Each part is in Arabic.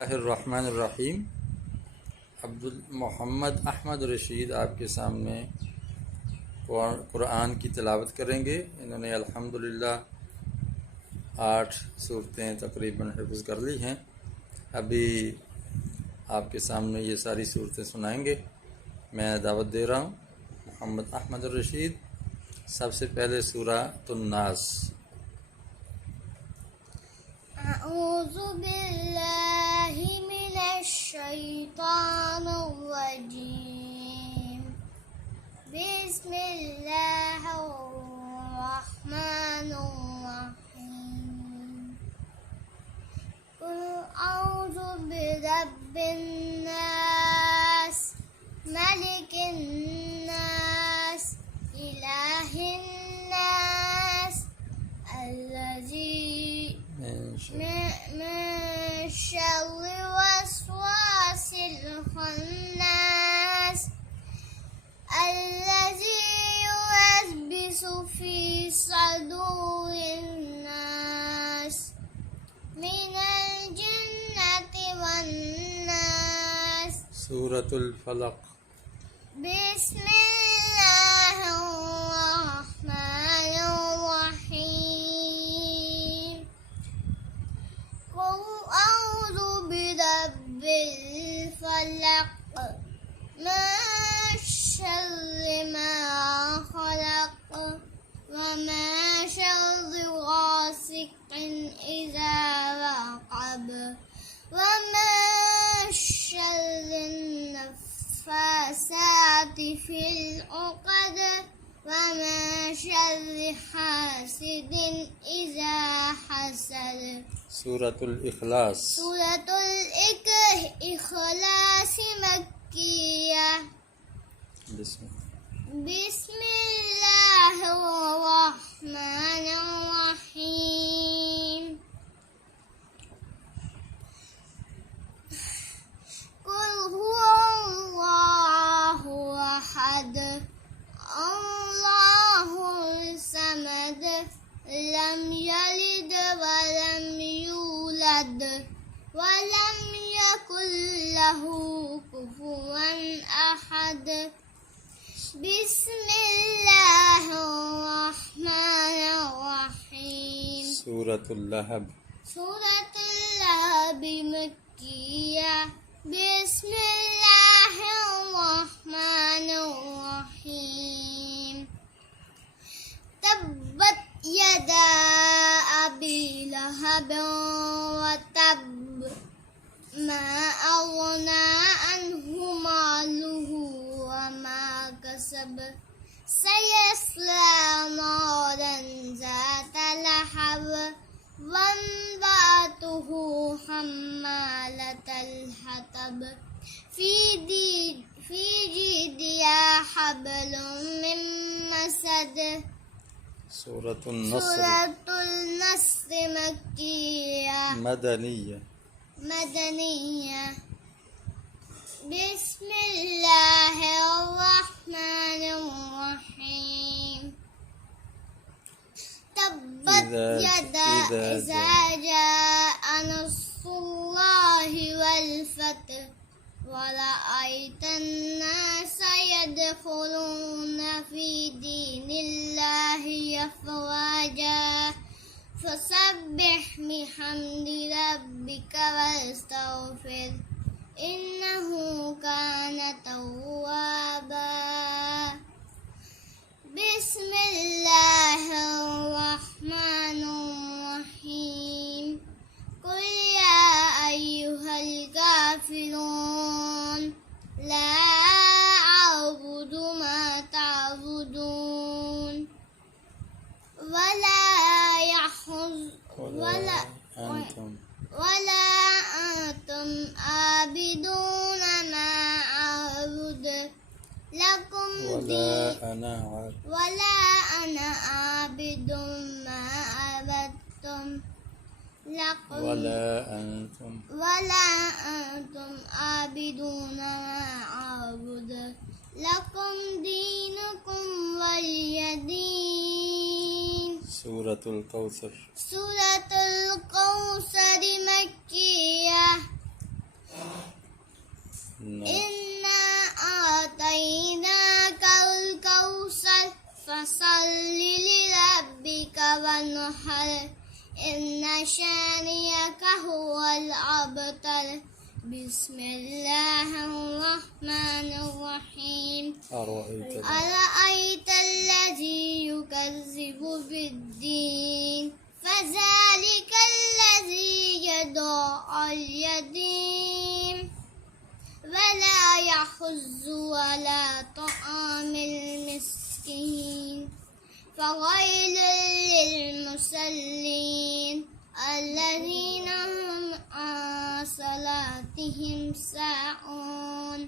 बिस्मिल्लाहिर्रहमानिर्रहीम। अब्दुल मोहम्मद अहमद रशीद आपके सामने कुरान की तिलावत करेंगे। इन्होंने अल्हम्दुलिल्लाह 8 सूरतें तकरीबन हिफ्ज़ कर ली हैं। अभी आपके सामने ये सारी सूरतें सुनाएंगे। मैं दावत दे रहा हूँ मोहम्मद अहमद रशीद। सबसे पहले सूरह नास। अऊज़ु बिल्लाहि मिनश शैतानिर रजीम। बिस्मिल्लाहिर रहमानिर रहीम। कुल अऊज़ु बिरब्बिन नास, मलिकिन नास, इलाहिन नास, अल्लज़ी من شر وسواس الخناس الذي يوسوس في صدور الناس من الجنة والناس। सूरह फलक। بسم الله الرحمن الرحيم। قل أعوذ برب الفلق من شر ما خلق ومن شر غاسق إذا وقب ومن شر النفاثات في العقد ومن شر حاسد إذا حسد। सूरह इखलास। सूरह इखलास मक्किया। बिस्मिल्लाहिर्रहमानिर्रहीम। कुल हुवल्लाहु अहद अल्लाहुस समद लम यलिद वलम यूलद वलम यकुल लहू कुफुवन अहद। बिस्मिल्लाहिर्रहमानिर्रहीम। सूरह लहब। सूरह लहब मक्किया। बिस्मिल्लाहिर्रहमानिर्रहीम। तब्बत यदा अबी लहब व तब मा अगना अन्हु मालुहु व मा कसब सयस्ला नारन ज़ात लहब वम्राअतुहु हम्मालतल हतब फी जीदिहा हब्लुम मिन मसद। सूरह नस्र मक्किया मदनिया। बिस्मिल्लाहिर्रहमानिर्रहीम। तब्बत यदा इज़ा जाअ नस्रुल्लाहि वल फतह वरअयतन नास यदखुलूना फी दीनिल्लाहि अफ़वाजा फसब्बिह बिहम्दि रब्बिका वस्तगफिर इन्नहु कान तव्वाबा। बिस्मिल्लाहिर्रहमानिर्रहीम। कुल या अय्युहल काफिरून ला अअबुदु मा तअबुदून वला अंतुम आबिदून मा अअबुद लकुम वला अना आबिदुम मा अबदतुम वला अंतुम आबिदून मा अअबुद लकुम दीनुकुम वलिय दीन। सूरतुल कौसर। सूरतुल कौसर मक्किया। إنا أعطيناك الكوثر فصل لربك وانحر إن شانئك هو الأبتر بسم الله الرحمن الرحيم أرأيت الذي يكذب بالدين فذلك الذي يدعو اليتيم ولا يحض على طعام المسكين فويل للمصلين الذين هم عن صلاتهم ساهون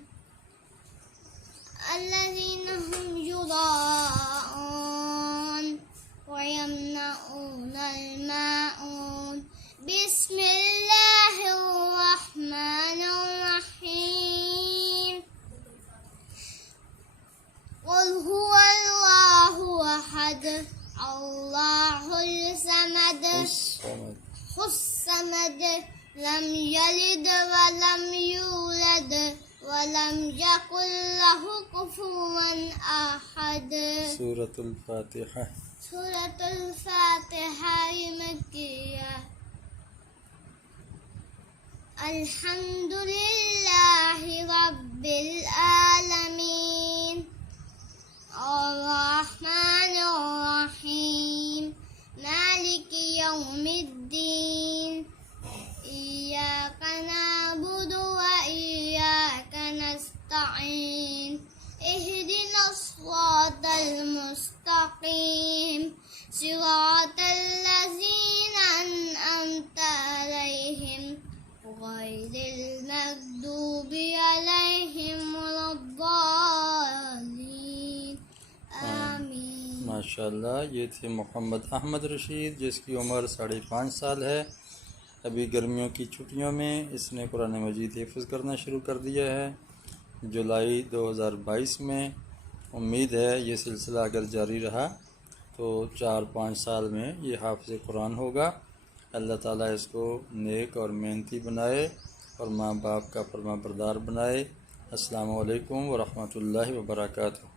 الذين هم يراءون ويمنعون الماعون بسم الله الرحمن الرحيم قل هو الله أحد الله الصمد لم يلد ولم يولد ولم يكن له كفوا أحد سورة الفاتحة سورة الفاتحة مكية الحمد لله رب العالمين الرحمن الرحيم مالك يوم الدين إياك نعبد وإياك نستعين اهدنا الصراط المستقيم صراط الذين أنعمت عليهم غير المغضوب عليهم ولا الضالين आमीन। माशाल्लाह, ये थे मोहम्मद अहमद रशीद, जिसकी उम्र 5.5 साल है। अभी गर्मियों की छुट्टियों में इसने कुरान मजीद हिफ्ज़ करना शुरू कर दिया है। जुलाई 2022 में उम्मीद है ये सिलसिला अगर जारी रहा तो 4-5 साल में ये हाफ़िज़ कुरान होगा। अल्लाह ताला इसको नेक और मेहनती बनाए और माँ बाप का फरमाबरदार बनाए। अस्सलामु अलैकुम व रहमतुल्लाहि व बरकातुहू।